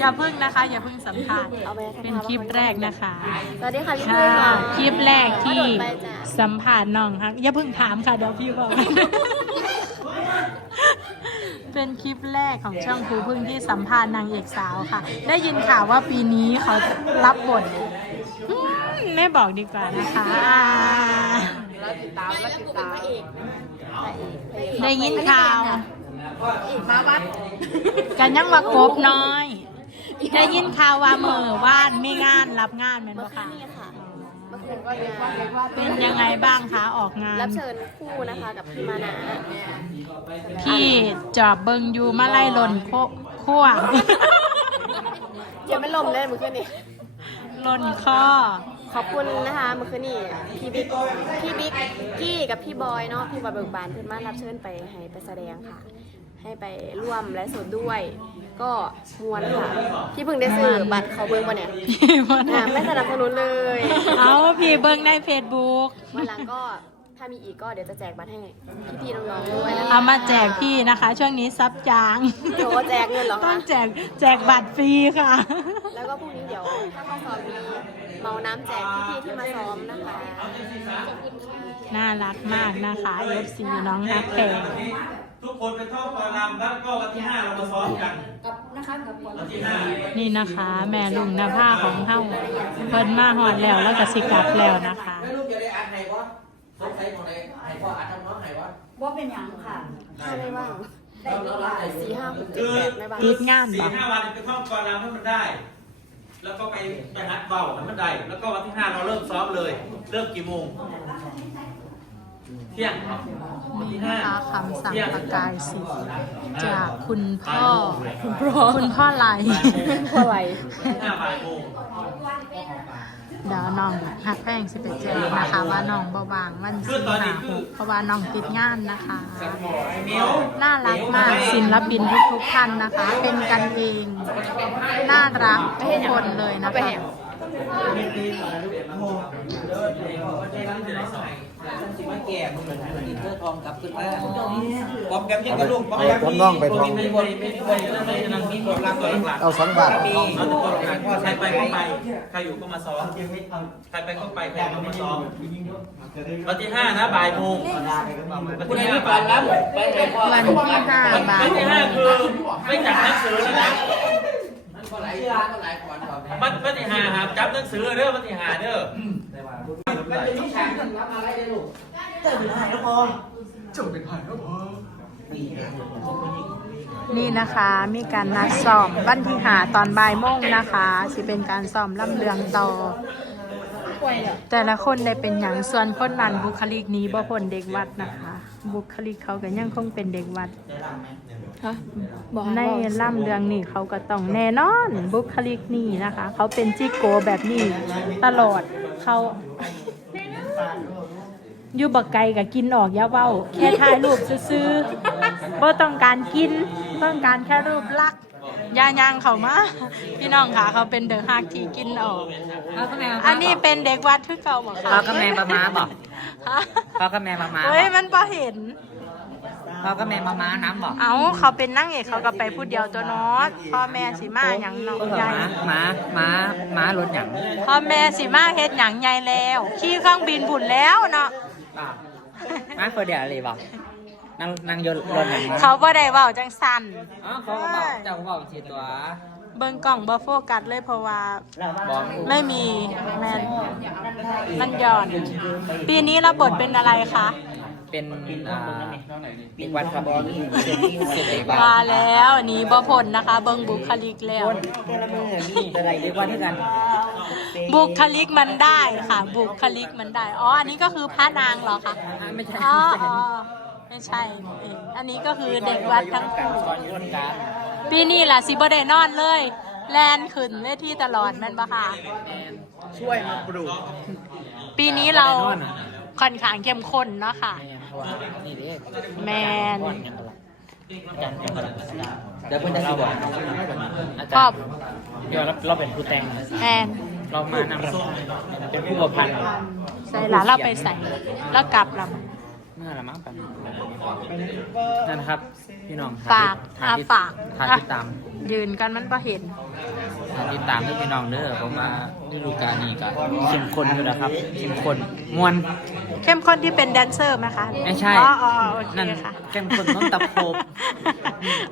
อย่าเพึ่งนะคะ อย่าเพึ่งสัมภาษณ์เอาไปเป็นคลิปแรกนะคะ สวัสดีค่ะพี่ค่ะพึ่งค่ะ คลิปแรกที่โดดไปจ้ะสัมภาษณ์น้องค่ะอย่าเพึ่งถามค่ะเดี๋ยวพี่บอก เป็นคลิปแรกของช่องครูพึ่งที่สัมภาษณ์นางเอกสาวค่ะ ได้ยินข่าวว่าปีนี้เขารับบทอืมไม่บอกดีกว่านะคะอ่าแล้วติดตามแล้วติดตามพระเอกพระเอกพระเอกได้ยินข่าว มาวัดกันยังว่ากบน้อย ได้ยินข่าวว่ามือว่านไม่งานรับงานแม่นเมื่บ่อคืค่ะนนี้ค่ะเมื่อคืนก็งานเป็นยังไงบ้างคะออกงาน รับเชิญคู่นะคะกับพี่มานะพี่จอบเบิงอยู่มาไล่หล่นโคขั้วเดี๋ยวไม่ลมเลยเมื่อคืนนี้ หล่นข้อ ขอบคุณนะคะเมื่อคืนนี้พี่บิ๊กพี่บิ๊กกี้กับพี่บอยเนาะพี่บอยเบิกบานเพื่อนมารับเชิญไปให้ไปแสดงค่ะ ให้ไปร่วมและสดด้วย ก็มวนค่ะพี่เพิ่งได้ซื้อบัตรเขาเบิ้งปะเนี่ยพี่ว่าอะไม่สนับสนุนเลยเอาพี่เบิงในเฟซบุ๊กวันหลังก็ถ้ามีอีกก็เดี๋ยวจะแจกบัตรให้พี่ๆน้องๆด้วยนะคะเอามาแจกพี่นะคะ ช่วงนี้ซับจางเดี๋ยวก็แจกเงินเหรอต้อคะงแจกแจกบัตรฟรีค่ะ แล้วก็พรุ่งนี้เดี๋ยวถ้าเข้าซ้อมมีเมาน้ำแจกพี่ๆที่มาซ้อมนะคะน่ารักมากนะคะ FC น้องนักแข่ง ทุกคนไปท่องกอรำแล้วก็วันที่ห้าเรามาซ้อมกันกับนะคะกับก่อนวันที่ห้านี่นะคะ แม่ลุงนภาของเฮาเพิ่นมาหอดแล้วแล้วก็สิกลับแล้วนะคะ ไม่รู้จะได้อัดไหนวะสงสัยของไหนไหนพ่ออัดทำน้องไหนวะว่าเป็นอย่างค่ะถ้าไม่ว่างได้ดีกว่าสี่ห้าหกเจ็ดคือแปดไม่ว่างติดงานสี่บ่ห้าวันไปท่องกอรำให้มันได้ แล้วก็ไปไปฮัดเบาให้มันได้แล้วก็วันที่ห้าเราเริ่มซ้อมเลย เริ่มกี่โมง เที่ยงครับวั นนี่ที่นะคะคำสั่งประกายสิทธิ์จากคุณพ่อคุณพ่อคุณพ่อไหลเท่าไหร่ห้าบ่ายโมงเดี๋ยวน้องฮักแป้งสิไปแจ้งนะคะ ว่าน้องเบาบางวันสิงหาคมเพราะว่าน้องติดงานนะคะ น่ารักมากศิลปินทุกทุกๆท่านนะคะ เป็นกันเอง น่ารักทุกคนเลยนะคะ มาแก่มึงเหมือนกินเสื้อทองกับขึ้นมาปอมแกมยังกระลูกปอมไปแกมผมน้องไปทองไม่ไม่ไม่ม่ไม่ไม่มีคนรักตัวเองหลักเอาสองบาทมีเอาตัวหลักใครไปก็ไป ใครอยู่ก็มาซ้อม ใครไปก็ไป ใครก็มาซ้อมวันที่ห้านะบ่ายโมงวันที่ห้าบาทรับไปไหนพ่อวันที่ห้าบวันที่ห้าคือไม่จับหนังสือแล้วนะ ก็หลายชื่อก็หลายก่อนครับวันวันที่ห้าครับจับหนังสือเด้อวันที่ห้าเด้อมันจะมีฉากรับอะไรได้ลูกนี่นะคะมีการนัดซ้อมวันที่หาตอนบ่ายโมงนะคะสิเป็นการซ้อมลำเลืองต่อแต่ละคนได้เป็นอย่างส่วนคนนั้นบุคลิกนี้บ่พ้นเด็กวัดนะคะ บุคลิกเขาก็ยังคงเป็นเด็กวัด บอกในล่ำเรื่องนี้เขาก็ต้องแน่นอนบุคลิกนี้นะคะ เขาเป็นจิโกแบบนี้ ตลอดเขาอยู่บักไก่กับกินออกอยาเว้า แค่ถ่ายรูปซื้อๆบ่ต้องการกินต้องการแค่รูปลักษณ์ยายางเขามาพี่น้องค่ะเขาเป็นเดอะฮากที่กินออก อันนี้เป็นเด็กวัดคือเก่าบอกค่ะพ่อกับแม่มาม้าบอกฮะพ่อกับแม่มาม้าเฮ้ยมันพอเห็น พ่อกับแม่มาม้าน้ำบอกเอาเขาเป็นนั่งเอกเขาก็ไปพูดเดียวตัวเน้อพ่อแม่สิมาอย่างน้องใหญ่ม้าม้าม้ารถหยังพ่อแม่สิมาเฮ็ดหยังใหญ่แล้วขี่เครื่องบินบุญแล้วเนาะม้าเฟอร์เดียอะไรบอกนั่งนั่งยนต์รถหยังมาเขาบ่ได้เว้าจังสั่นอ๋อเขาก็บอกเจ้าก็บอกทีตัวเบิ่งกล่องบ่โฟกัสเลยเพราะว่า บอกไม่มีแมนมันหย่อน ปีนี้รับบทเป็นอะไรคะ เป็นอ่าเด็กวัดครับเด็กวัดมาแล้วอันนี้บ่ผลนะคะ เบิ่งบุคลิกแล้ว แต่ละมือนี่อะไรเด็กวัดที่กันบุคลิกมันได้ค่ะ บุคลิกมันได้ อ๋อ อันนี้ก็คือพระนางเหรอคะอ่าไม่ใช่อ๋ออ๋อไม่ใช่เองอันนี้ก็คือเด็กวัดทั้งการคู่สอนยุทธการปีนี้ล่ะสิบ่ได้นอนเลย แลนขึ้นเวทีตลอดแม่นปะคะช่วยมาปลูกปีนี้เราค่อนข้างเข้มข้นเนาะค่ะนี่ เด็กแมนเดี๋ยวเพื่อนจะบอกอาครจาอรบย์เดี๋ยวเราเป็นผู้แต่ง แมนเรามานำเป็นผู้ประพันธ์ใส่หลานเราไปใส่แล้วกลับเรา เมื่อละมั้งแป๊บนึงนั่นนะครับ พี่น้องฝากทาอะติดฝาก ทาติดตาม ยืนกันมันประเห็นติดตามด้วยพี่น้องเด้อผมมา ฤดูกาลนี้ก็เข้มข้นอยู่นะครับเข้มข้นม่วน เข้มข้นที่เป็นแดนเซอร์ไหมคะไม่ใช่อ๋ออ๋อโอเคนั่นค่ะเข้มข้นต้นตะโพบ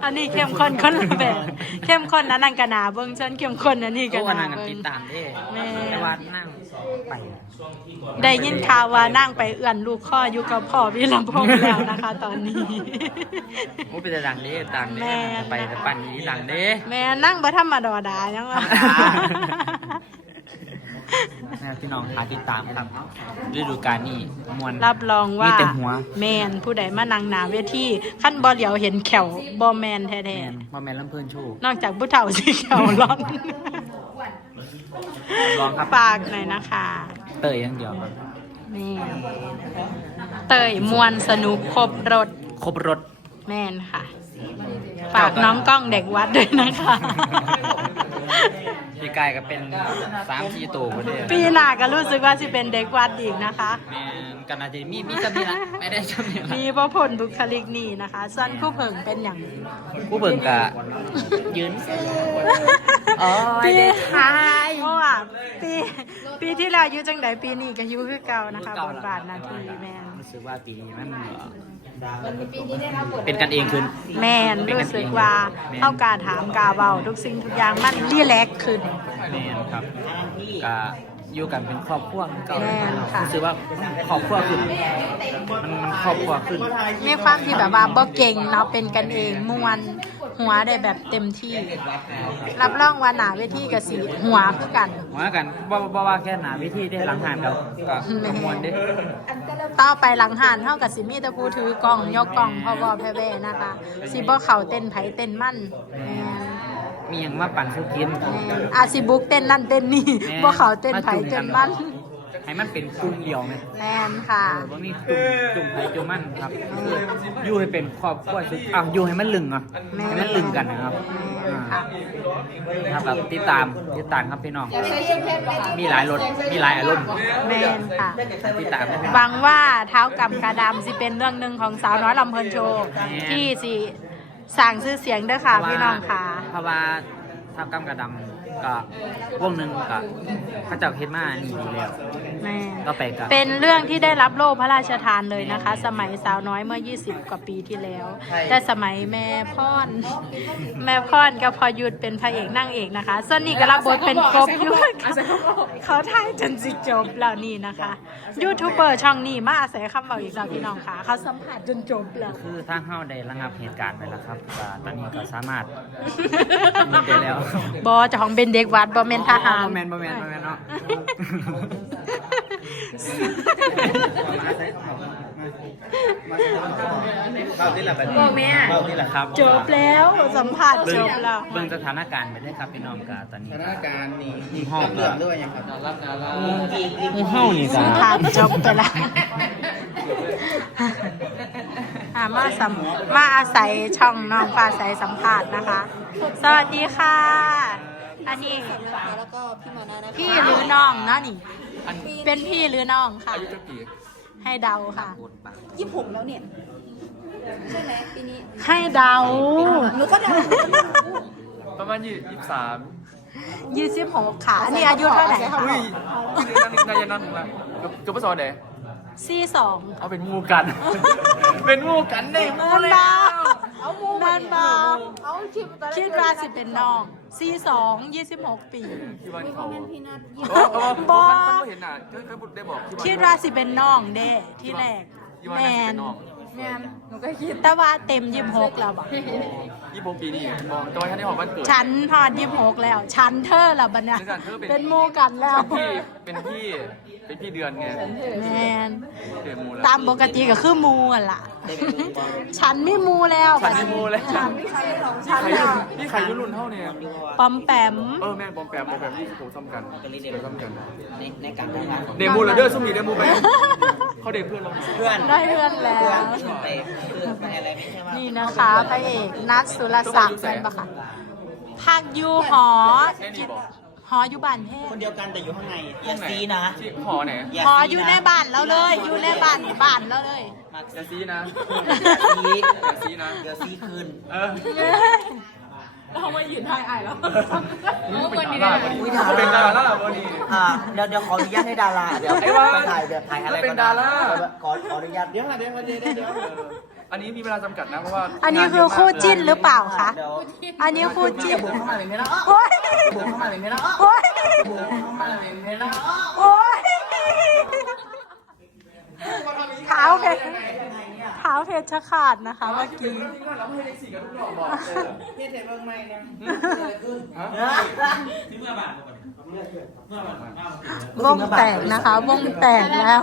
อันนี้เข้มข้นคนละแบบเข้มข้นนั้นนังกะหนาเบิ้งฉันเข้มข้นอันนี้กะก็หวันนานั้นกันเบิ้ติง ดตามเด้แม่ แต่ว่านั่งไป ได้ยินข่าวว่านั่งไปเอื้อนลูกข้ออยู่กับพ่อวิลำพงษ์แล้วนะคะ ตอนนี้ โอ้เป็นแต่ดังเด้ดังแม่เด้ไปแต่ปั่นนี้ดังเด้ แม่นั่งบ่ธรรมดาดายังวะนะ ครับพี่น้องหาติดตามครับฤดูกาลนี้ม่วน รับรองว่ามีแต่หัว แมนผู้ใดมานั่งหนาเวทีขั้นบ่เหลียวเห็นแขวบ่แมนแท้แมนพ่อแม่ลำเพิ่นโชูๆนอกจากผู้เฒ่าสิแขวร้อนลองครับฝากหน่อยนะคะ เตยอย่างเดียวครับแม่เตยมวนสนุกครบรถครบรถ แม่นค่ะ ฝากน้องกล้องเด็กวัดด้วยนะคะ พี่กายก็เป็นสามสี่ตัวคนเดียวปีหน้าก็รู้สึกว่าสิเป็นเด็กวัดอีกนะคะ แมนกันอาจจะมีมีจำนี้ละไม่ได้จำนี้ละมีพระผลบุคลิกนี่นะคะส่วนผู้เพิ่งเป็นอย่างผู้เบิ่งกะยืนซื้ออ๋อปีเด็กหายเพราะว่าปีปีที่แล้วอายุจังใดปีนี้ก็อายุคือเก่านะคะบทบาทหนาทีแม่น รู้สึกว่าปีนี้มัน เป็นกันเองขึ้น แม่นรู้สึกว่าเท่ากาถามกาเบาทุกสิ่งทุกอย่างมันรีแลกซ์ขึ้น แมนครับกะอยู่กันเป็นครอบครัวเหมือนเก่าแม่นค่ะ รู้สึกว่าครอบครัวขึ้นมันมันครอบครัวขึ้นมีความที่แบบว่าบ่เก่งเนาะเป็นกันเองม่วน หัวได้แบบเต็มที่ รับรองว่าหนาเวทีกับสีหัวคือกันว่ากันบ่บ่ว่าแค่หนาวิธีได้หลังหานเราก็มวนเด้ต่อไปหลังหานเท่ากับสิมีแต่ผู้ถือกล่องยกกล่องพ่อวอแพ่แว่นะคะสิบ่เข่าเต้นไผเต้นมั่นแม่นมีอย่างมาปั่นสุกินแม่นอาสิบุกเต้นนั่นเต้นนี่บ่เข่าเต้นไผเต้นมั่น ให้มันเป็นกลุ่มเดียวไหมแม่นค่ะ เออว่ามีจุ่มจุ่มไผ่จุ่มมันครับอยู่ให้เป็นครอบครัวสุดอะอยู่ให้มันลึงอะแม่ ให้มันลึงกันนะครับแม่นค่ะ อ่าครับแบบติดตามติดตามครับพี่น้อง มีหลายรสมีหลายอารมณ์แม่นค่ะ ติดตามได้ไหมหวังว่าเท้ากำกระดำสิเป็นเรื่องหนึ่งของสาวน้อยลำเพลินโชว์แม่นที่สิสั่งชื่อเสียงเด้อค่ะพี่น้องค่ะ เพราะว่าทับกำกระดำก็วงหนึ่งก็เขาเจ้าเฮ็ดมานี่ดีแล้ว แม่ก็ไปกับ เป็นเรื่องที่ได้รับโล่พระราชทานเลยนะคะ สมัยสาวน้อยเมื่อ 20 กว่าปีที่แล้วแต่สมัยแม่พ่อน แม่พ่อนกับพอยุดเป็นพระเอกนั่งเอกนะคะ ส่วนนี้ก็รับบทเป็นกบอยู่ค่ะเขาถ่ายจนสิจบแล้วนี่นะคะยูทูบเบอร์ช่องนี้มาอาศัยคำบอกอีกแล้วพี่น้องค่ะ เขาสัมผัสจนจบแล้ว คือถ้าเฮาได้ระงับเหตุการณ์ไปแล้วครับก็ตอนนี้ก็สามารถ มีได้แล้วบอเจะของเป็นเด็กวัดบอเมนทหาร บ่แมนบ่แมนบ่แมนเนาะ เข้าที่ละบอกแม่เข้าที่ละครับจบแล้วสัมผัสจบแล้วเบิ่งสถานการณ์ไปได้ครับพี่น้องกาตอนนี้สถานการณ์นี่มีห้องเรื่อด้วยยังครับรับการรับมีเฮานี่จ้ามผัสจบไปละมาสัมมาอาศัยช่องน้องฟ้าใสสัมผัสนะคะ สวัสดีค่ะ อันนี้แล้วก็พี่มานานะคะพี่หรือน้องนะนี่เป็นพี่หรือน้องค่ะให้เดาค่ะยี่สิบหกแล้วเนี่ย ใช่ไหมปีนี้ ให้เดาหนูก็เดาประมาณยี่สิบสามยี่สิบหกค่ะอันนี้อายุเท่าไหร่คะอุ้ยนายนันมากับกับภาษาไหนสี่สอง เอาเป็นหมูกัน เป็นหมูกันได้เงินบา เอามูเงินบาเอาคิดคิดว่าสิเป็นน้องสี่สองยี่สิบหกปี ที่บ้านเขาพี่นัทเออเออบ่มันก็เห็นน่ะเคยเคยได้บอกคิดว่าสิเป็นน้องเด้ที่แรกที่ว่าแมน่าจะนเป็นน้องแมนหนูก็คิดแต่ว่าเต็มยี่สิบหกแล้วบอกยี่สิบหกปีนี่มองแต่ว่าฉันได้หอมวันเกิด ฉันพอดยี่สิบหกแล้ว ฉันเธอละบัดเนี่ยเธอกันเธอเป็น เป็นหมูกันแล้วเป็นพี่เป็นพี่ เป็นพี่เดือนไงแมนเดือนหมูแล้ว ตามปกติก็คือหมูอะล่ะ ฉันไม่มูแล้วฉันมีหมูแล้วฉันนี่ฉันใครแล้วนี่ใครยุ่รุ่นเท่าเนี่ยปอมแปม เออแม่บอมแปมบอมแปมที่โผล่ซ้ำกันเดี๋ยวซ้ำกัน ในในการทำงานเดมูลเดอร์ซุ่มหนีเดมูไปเขาเด็กเพื่อนเราเพื่อนได้เพื่อนแล้ว ไปเพื่อนไปอะไรไม่ใช่ว่านี่นะคะพระเอกนัทสุรศักดิ์เป็นปะคะพักอยูหอ แน่นี่บอก หออยู่บ้านเพศคนเดียวกันแต่อยู่ข้างในอย่าซีนะที่หอไหนอย่าหอซีอยู่ในนะบ้านแล้วเลย อยู่ในบ้านบ้านแล้วเลย อย่าซีนะอย่าซีอย่าซีนะอย่าซีคืน เออ เรามายืนทายไอ้แล้วเป็นดาราเป็นดาราวันนี้อ่าเดี๋ยวเดี๋ยวขออนุญาตให้ดาราเดี๋ยวไอ้วะไปถ่ายแบบถ่ายอะไรเป็นดารา ขอขออนุญาตเดี๋ยวค่ะเดี๋ยวค่ะเดี๋ยวเดี๋ยวอันนี้มีเวลาจำกัดนะเพราะว่าอันนี้คือคู่จิ้นหรือเปล่าคะ เดี๋ยวอันนี้คู่จิ้นบุกเข้ามาแบบนี้แล้วโอ๊ยบุกเข้ามาแบบนี้แล้วโอ๊ยบุกเข้ามาแบบนี้แล้วโอ๊ยเท้าเพชร เท้าเพชรชะขาดนะคะเมื่อกี้เฮ็ดให้เบิ่งใหม่นะนี่เมื่อบาทก่อนเมื่อบาทเมื่อบาทวงแตกนะคะวงแตกแล้ว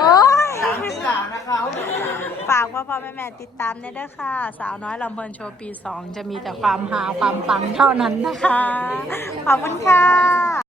โอ๊ยที่หลานะคะฝากพ่อพ่อแม่แม่ติดตามได้ด้วยค่ะ สาวน้อยลำเพลินโชว์ปี 2 จะมีแต่ความหาความปังเท่านั้นนะคะ ขอบคุณค่ะ